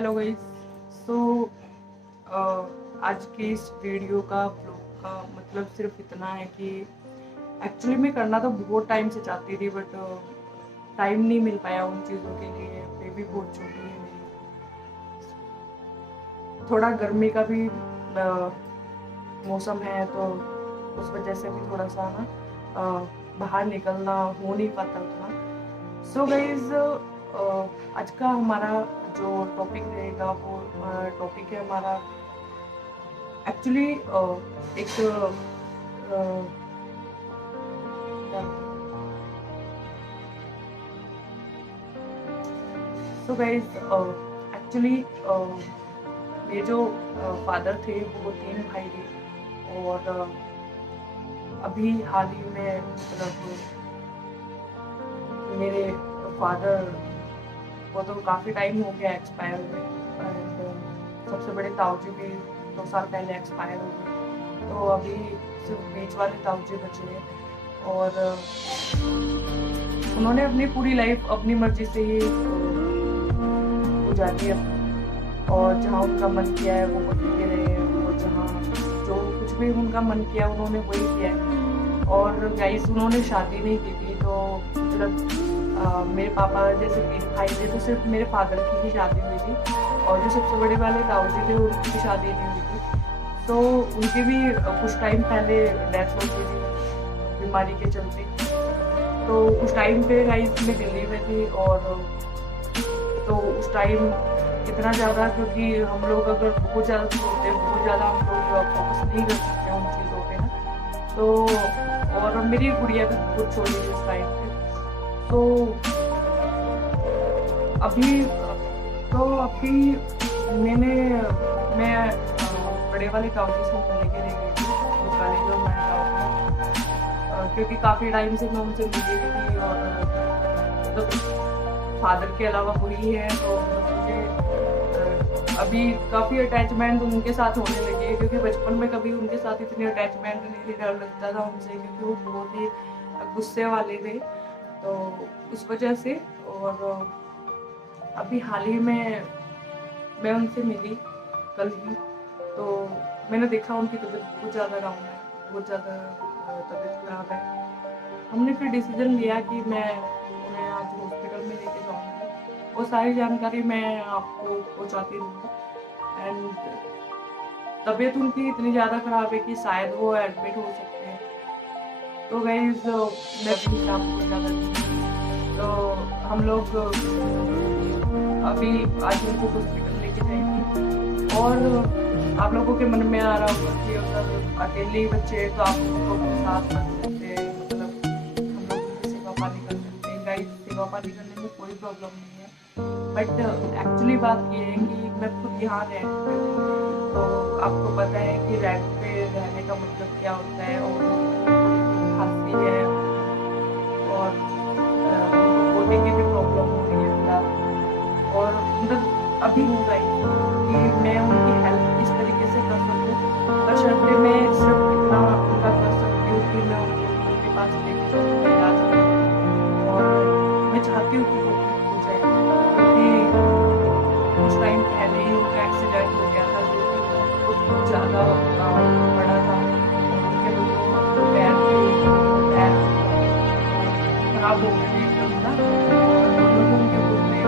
Hello guys. सो आज के इस वीडियो का ब्लॉग का मतलब सिर्फ इतना है कि एक्चुअली मैं करना तो बहुत टाइम से चाहती थी, बट टाइम नहीं मिल पाया उन चीज़ों के लिए। बेबी बहुत छोटी है मेरी, थोड़ा गर्मी का भी मौसम है, तो उस वजह से भी थोड़ा सा ना बाहर निकलना हो नहीं पाता उतना। सो गाइज, आज का हमारा जो टॉपिक रहेगा वो टॉपिक है हमारा एक्चुअली एक सो गाइज एक्चुअली मेरे जो फादर थे वो 3 भाई थे, और अभी हाल ही में मतलब मेरे फादर वो तो काफ़ी टाइम हो गया एक्सपायर हुए, एंड सबसे बड़े ताऊजी भी 2 साल पहले एक्सपायर हो गए, तो अभी सिर्फ बीच वाले ताऊजी बचे हैं। और उन्होंने अपनी पूरी लाइफ अपनी मर्जी से ही गुजारी है, और जहाँ उनका मन किया है वो वही रहे हैं, और जहाँ जो कुछ भी उनका मन किया उन्होंने वही किया है। और गाइस, उन्होंने शादी नहीं की थी, तो मतलब मेरे पापा जैसे 3 भाई थे तो सिर्फ मेरे फादर की ही शादी हुई थी, और जो सबसे बड़े वाले ताऊजी थे उनकी भी शादी नहीं हुई थी। तो उनकी भी कुछ टाइम पहले डेथ हो गई थी बीमारी के चलते। तो उस टाइम पे गाइस मैं दिल्ली में थी, और तो उस टाइम इतना ज़्यादा, क्योंकि हम लोग अगर बहुत ज़्यादा सोचते हैं, बहुत ज़्यादा हम लोग फोकस नहीं कर सकते उन चीज़ों पे ना। तो और मेरी गुड़िया भी बहुत छोटी थी उस टाइम पे। तो अभी मैं बड़े वाले ताऊजी से मिलने के लिए गई थी उस वाले जो मैं गाँव, क्योंकि काफ़ी टाइम से मैं उनसे मिली हुई थी, और तो फादर के अलावा वही है, तो मुझे अभी काफ़ी अटैचमेंट उनके साथ होने लगी है, क्योंकि बचपन में कभी उनके साथ इतनी अटैचमेंट नहीं थी, डर लगता था उनसे, क्योंकि वो बहुत ही गुस्से वाले थे, तो उस वजह से। और अभी हाल ही में मैं उनसे मिली कल ही, तो मैंने देखा उनकी तबीयत बहुत ज़्यादा डाउन है, बहुत ज़्यादा तबीयत खराब है। हमने फिर डिसीजन लिया कि मैं उन्हें आज हॉस्पिटल में लेके जाऊँगी, वो सारी जानकारी मैं आपको पहुँचाती रहूँगी। एंड तबीयत उनकी इतनी ज़्यादा ख़राब है कि शायद वो एडमिट हो सकते हैं। तो गाइस, मैं भी आपको ज़्यादा तो हम लोग अभी आज उनको हॉस्पिटल लेके जाएंगे। और आप लोगों के मन में आ रहा होगा कि अगर अकेले बच्चे तो आप लोगों के साथ रख सकते हैं, मतलब हम लोग उनकी सेवा पानी कर सकते हैं। गाइस, सेवा पानी करने में कोई प्रॉब्लम नहीं है, बट एक्चुअली बात ये है कि मैं खुद यहाँ रेंट पे हूँ, तो आपको पता है कि रेंट पे रहने का मतलब क्या होता है, और खांसी है, और पोटे की भी प्रॉब्लम हो रही है फिलहाल। और मतलब अभी होगा कि मैं उनकी हेल्प इस तरीके से कर सकूँ, बशर्ते मैं सिर्फ इतना उनका कर सकती हूँ कि मैं उनके पास लेके जाऊँ इलाज में, और मैं चाहती हूँ कि वो ठीक हो जाए, क्योंकि कुछ टाइम पहले ही उनका एक्सीडेंट हो गया था, जो कि बहुत ज़्यादा बड़ा था। उनके जो पैर खराब हो गए एकदम ना, और उनके घुटने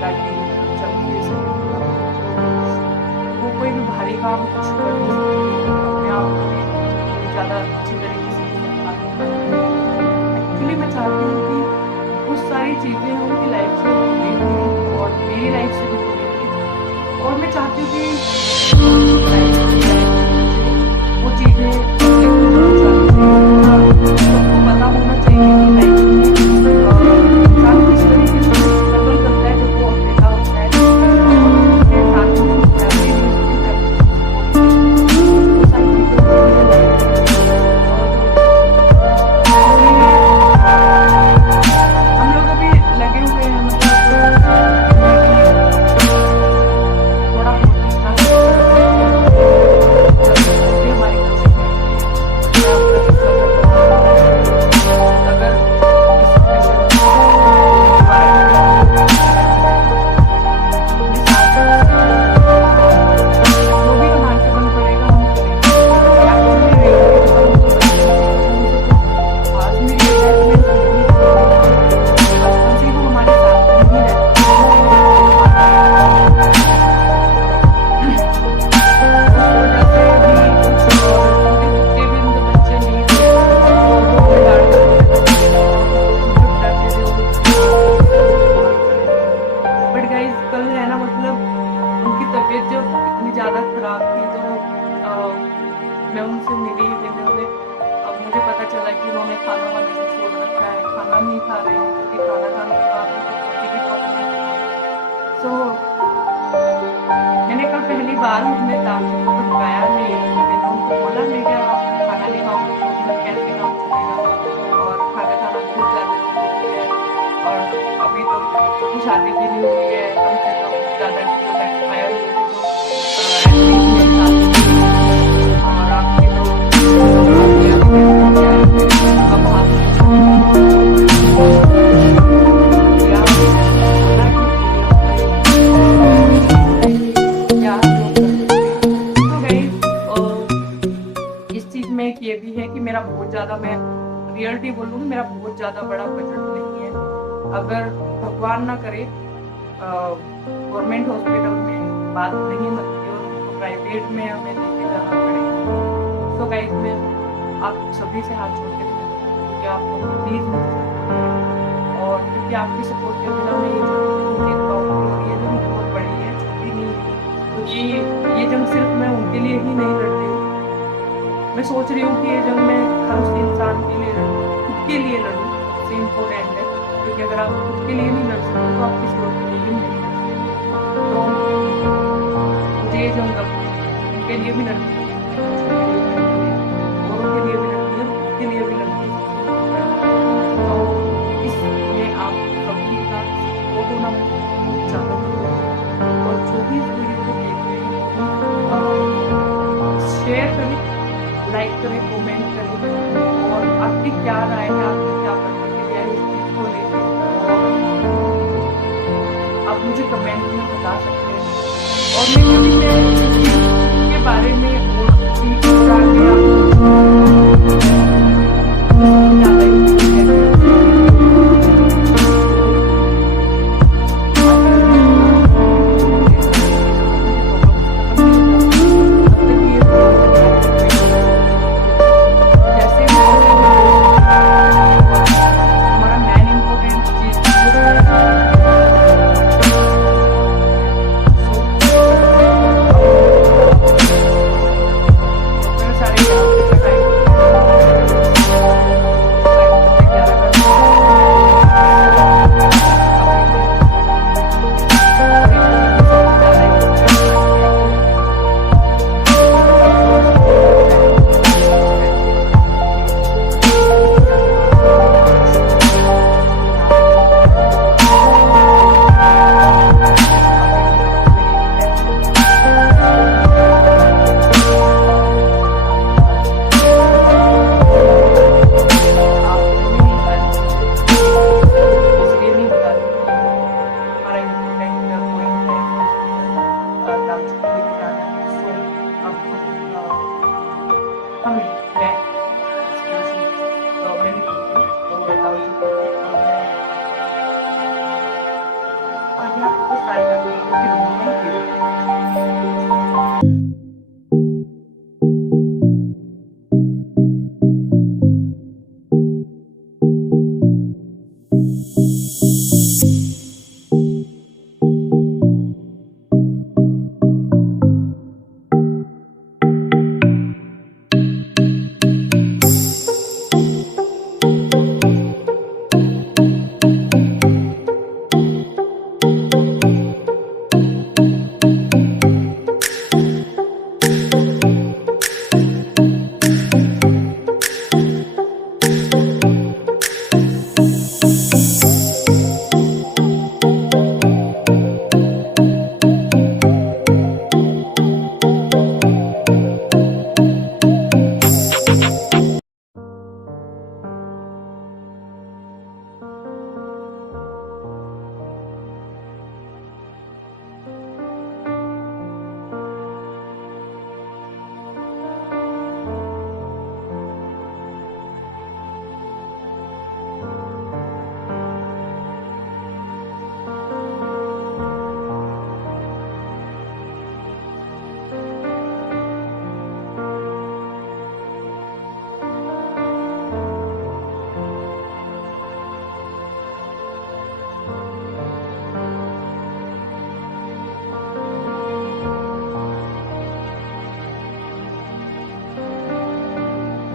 ताकि चल फिर सके। वो कोई भी भारी काम कुछ कर नहीं सकते, अपने आप को ज़्यादा अच्छी तरीके से एक्चुअली मैं चाहती हूँ कि कुछ सारी चीज़ें उनकी लाइफ से जुड़ी हुई और मेरी लाइफ से भी जुड़ी हुई, और मैं चाहती हूँ कि वो चीज़ें सबको पता होना चाहिए कि लाइफ में इंसान किस तरीके से स्ट्रगल करता है जब वो अकेला होता है, और उसके साथ वो सारी हम लोग अभी लगे हुए हैं, मतलब थोड़ा खाना नहीं खा रहे हैं, क्योंकि खाना खाने के बाद उनको पोटी की प्रॉब्लम है। सो मैंने कल पहली बार अपने ताऊ को बताया, मैंने उनको बोला मैं क्या खाना नहीं खाऊँगी तो मैं कैसे काम चलेगा, और खाना खाना बहुत ज़्यादा ज़रूरी है। और अभी तो बच्चों की शादी भी नहीं हुई है, कम से कम दादाजी जब एक्सपायर हुए थे तो एटलीस्ट मेरी शादी भी नहीं हुई थी। और आपके जो अब आप क्या बोला कि क्या तो गाइस इस चीज़ में एक ये भी है कि मेरा बहुत ज़्यादा, मैं रियलिटी बोलूँगी, मेरा बहुत ज़्यादा बड़ा बजट नहीं है। अगर भगवान ना करे गवर्नमेंट हॉस्पिटल में बात नहीं बनती और उनको प्राइवेट में हमें लेके जाना पड़े, तो गाइस मैं आप सभी से हाथ जोड़ के कि आप प्लीज़ मुझे सपोर्ट करें। और क्योंकि आपकी सपोर्ट के बिना मैं ये जो देख पाऊँगी, और ये जंग बहुत बड़ी है, छोटी नहीं है, क्योंकि ये जंग सिर्फ मैं उनके लिए ही नहीं लड़ रही हूँ। मैं सोच रही हूँ कि ये जंग मैं हर उस इंसान के लिए लड़ूँ, खुद के लिए लड़ूँ, सबसे इम्पोर्टेंट है। क्योंकि अगर आप खुद के लिए नहीं लड़ सकते तो आप किसी और के लिए भी नहीं लड़ सकते। तो मुझे ये जंग उनके लिए भी लड़नी है, औरों के लिए भी लड़नी है, खुद के लिए भी लड़नी है। तो इसमें आप सभी का सपोर्ट होना बहुत ज़्यादा ज़रूरी है। और जो भी इस वीडियो को देख रहे हैं शेयर करें, लाइक करें, कमेंट करें, और आपकी क्या राय है, आपकी क्या प्रतिक्रिया है इस चीज़ को लेकर, आप मुझे कमेंट में बता सकते हैं। और मैं कभी इस चीज़ के बारे में और चीज़ आगे आपको ज़्यादा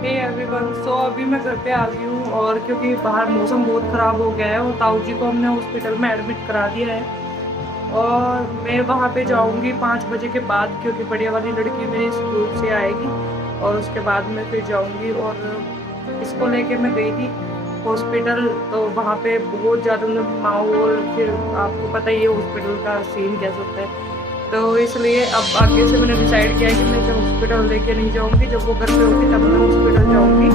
हे एवरीवन, सो अभी मैं घर पे आ गई हूँ और क्योंकि बाहर मौसम बहुत ख़राब हो गया है और ताऊ जी को हमने हॉस्पिटल में एडमिट करा दिया है। और मैं वहाँ पे जाऊँगी 5 बजे के बाद, क्योंकि बढ़िया वाली लड़की मेरी स्कूल से आएगी और उसके बाद मैं फिर जाऊँगी। और इसको लेके मैं गई थी हॉस्पिटल, तो वहाँ पे बहुत ज़्यादा मतलब माहौल, फिर आपको पता ही है हॉस्पिटल का सीन कैसा होता है, तो इसलिए अब आगे से मैंने डिसाइड किया है कि मैं जब हॉस्पिटल लेके नहीं जाऊँगी, जब वो घर पे होगी तब मैं हॉस्पिटल जाऊँगी।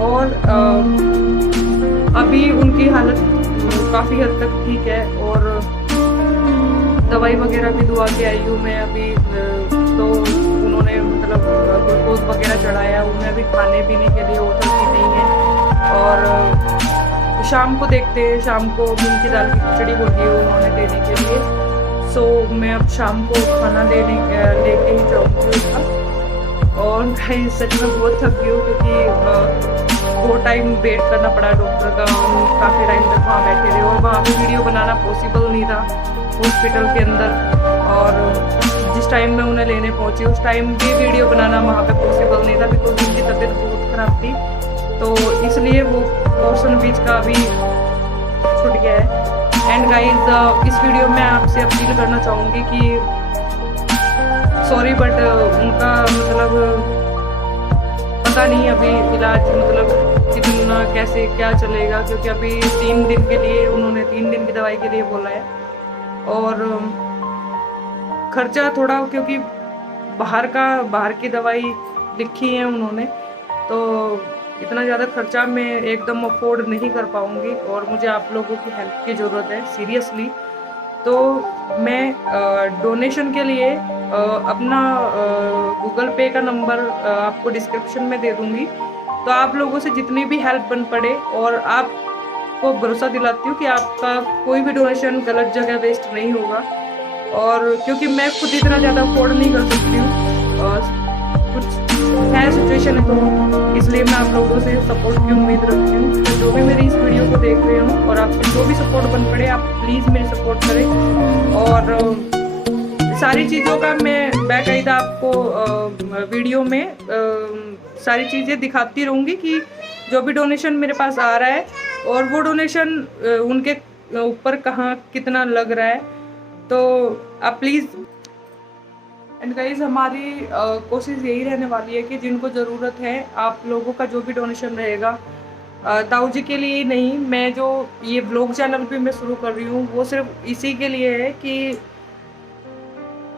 और अभी उनकी हालत काफ़ी हद तक ठीक है और दवाई वगैरह भी दुआ के आई हूँ मैं अभी। तो उन्होंने मतलब ग्लूकोज वगैरह चढ़ाया, उन्हें अभी खाने पीने के लिए होटल की नहीं है। और शाम को देखते हैं, शाम को मूंग की दाल की खिचड़ी होती है उन्होंने देने के लिए। सो मैं अब शाम को खाना लेके ही जाऊँगी उसका। और सच में बहुत थक गई हूँ, क्योंकि बहुत टाइम वेट करना पड़ा डॉक्टर का, काफ़ी टाइम तक वहाँ बैठे रहे और वहाँ पे वीडियो बनाना पॉसिबल नहीं था हॉस्पिटल के अंदर। और जिस टाइम मैं उन्हें लेने पहुँची उस टाइम भी वीडियो बनाना वहाँ पे पॉसिबल नहीं था, बिकॉज उनकी तबीयत बहुत ख़राब थी, तो इसलिए वो पोर्शन बीच का भी छूट गया है। एंड गाइज इस वीडियो में आपसे अपील करना चाहूँगी कि सॉरी बट उनका मतलब पता नहीं अभी इलाज मतलब कितना कैसे क्या चलेगा, क्योंकि अभी 3 दिन के लिए उन्होंने 3 दिन की दवाई के लिए बोला है। और खर्चा थोड़ा, क्योंकि बाहर की दवाई लिखी है उन्होंने, तो इतना ज़्यादा खर्चा मैं एकदम अफोर्ड नहीं कर पाऊँगी और मुझे आप लोगों की हेल्प की ज़रूरत है सीरियसली। तो मैं डोनेशन के लिए अपना गूगल पे का नंबर आपको डिस्क्रिप्शन में दे दूँगी, तो आप लोगों से जितनी भी हेल्प बन पड़े, और आपको भरोसा दिलाती हूँ कि आपका कोई भी डोनेशन गलत जगह वेस्ट नहीं होगा। और क्योंकि मैं खुद इतना ज़्यादा अफोर्ड नहीं कर सकती हूँ, कुछ है सिचुएशन है, तो इसलिए मैं आप लोगों से सपोर्ट की उम्मीद रखती हूँ। तो जो भी मेरी इस वीडियो को देख रहे हो और आपसे जो भी सपोर्ट बन पड़े, आप प्लीज़ मेरी सपोर्ट करें। और सारी चीज़ों का मैं बाकायदा आपको वीडियो में सारी चीज़ें दिखाती रहूँगी कि जो भी डोनेशन मेरे पास आ रहा है और वो डोनेशन उनके ऊपर कहाँ कितना लग रहा है, तो आप प्लीज़। एंड गाइज हमारी कोशिश यही रहने वाली है कि जिनको ज़रूरत है, आप लोगों का जो भी डोनेशन रहेगा, ताऊ जी के लिए नहीं, मैं जो ये ब्लॉग चैनल भी मैं शुरू कर रही हूँ वो सिर्फ इसी के लिए है कि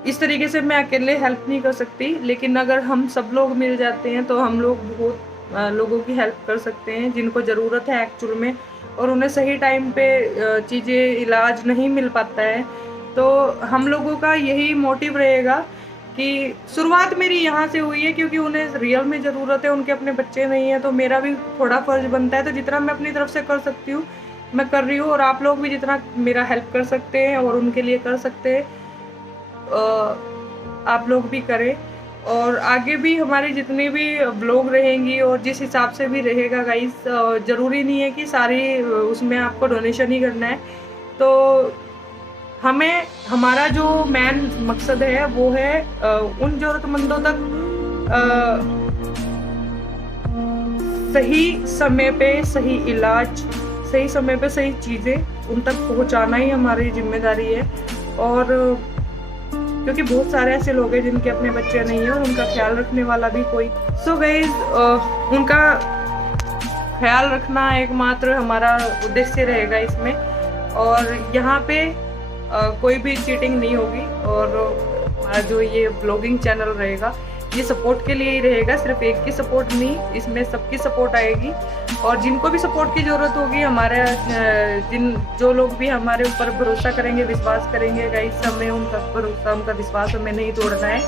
इस तरीके से मैं अकेले हेल्प नहीं कर सकती, लेकिन अगर हम सब लोग मिल जाते हैं तो हम लोग बहुत लोगों की हेल्प कर सकते हैं जिनको ज़रूरत है एक्चुअल में, और उन्हें सही टाइम पे चीज़ें इलाज नहीं मिल पाता है। तो हम लोगों का यही मोटिव रहेगा कि शुरुआत मेरी यहाँ से हुई है, क्योंकि उन्हें रियल में ज़रूरत है, उनके अपने बच्चे नहीं हैं, तो मेरा भी थोड़ा फ़र्ज़ बनता है। तो जितना मैं अपनी तरफ से कर सकती हूँ मैं कर रही हूँ, और आप लोग भी जितना मेरा हेल्प कर सकते हैं और उनके लिए कर सकते हैं आप लोग भी करें। और आगे भी हमारी जितनी भी ब्लॉग रहेंगी और जिस हिसाब से भी रहेगा गाइस, ज़रूरी नहीं है कि सारी उसमें आपको डोनेशन ही करना है। तो हमें हमारा जो मेन मकसद है वो है उन ज़रूरतमंदों तक सही समय पे सही इलाज, सही समय पे सही चीज़ें उन तक पहुंचाना ही हमारी जिम्मेदारी है। और क्योंकि बहुत सारे ऐसे लोग हैं जिनके अपने बच्चे नहीं हैं और उनका ख्याल रखने वाला भी कोई। सो गाइस उनका ख्याल रखना एकमात्र हमारा उद्देश्य रहेगा इसमें, और यहाँ पे कोई भी चीटिंग नहीं होगी। और हमारा जो ये ब्लॉगिंग चैनल रहेगा ये सपोर्ट के लिए ही रहेगा, सिर्फ एक की सपोर्ट नहीं, इसमें सबकी सपोर्ट आएगी। और जिनको भी सपोर्ट की ज़रूरत होगी, हमारे जो लोग भी हमारे ऊपर भरोसा करेंगे, विश्वास करेंगे गाइस, हमें उनका भरोसा उनका विश्वास हमें नहीं तोड़ना है,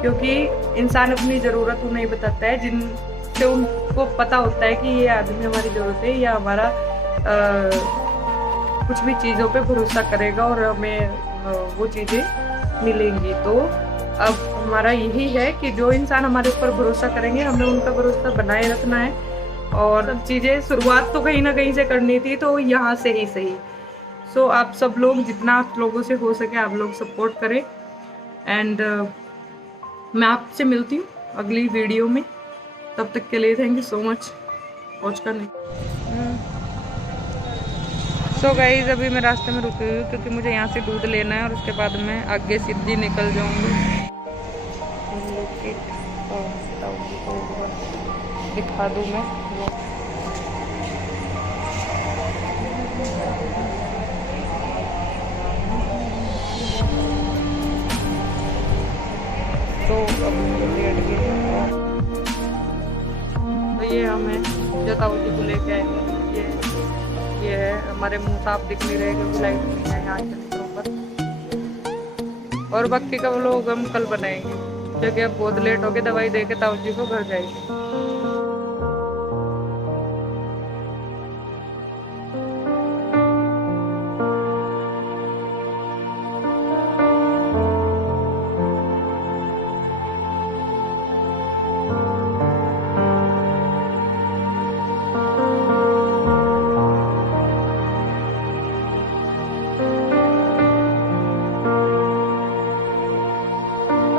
क्योंकि इंसान अपनी ज़रूरत उन्हें बताता है जिनसे उनको पता होता है कि ये आदमी हमारी ज़रूरत है या हमारा कुछ भी चीज़ों पे भरोसा करेगा और हमें वो चीज़ें मिलेंगी। तो अब हमारा यही है कि जो इंसान हमारे ऊपर भरोसा करेंगे हमें उनका भरोसा बनाए रखना है, और सब चीज़ें शुरुआत तो कहीं ना कहीं से करनी थी, तो यहाँ से ही सही। सो आप सब लोग जितना आप लोगों से हो सके आप लोग सपोर्ट करें। एंड मैं आपसे मिलती हूँ अगली वीडियो में, तब तक के लिए थैंक यू सो मच। पहुँच कर नहीं। सो गाइस अभी मैं रास्ते में रुकी हुई हूँ क्योंकि मुझे यहाँ से दूध लेना है और उसके बाद मैं आगे सीधी निकल जाऊँगी। दिखा दूँ मैं वो। तो अभी मुझे लेट गई। तो ये हमें जो ताऊ जी को लेके आएंगे, ये है। हमारे मुंह साफ दिख नहीं रहे क्योंकि लाइट नहीं है यहाँ के ऊपर। और बाकी का व्लॉग हम कल बनाएंगे क्योंकि अब बहुत लेट हो गए, दवाई दे के ताऊ जी को घर जाएंगे।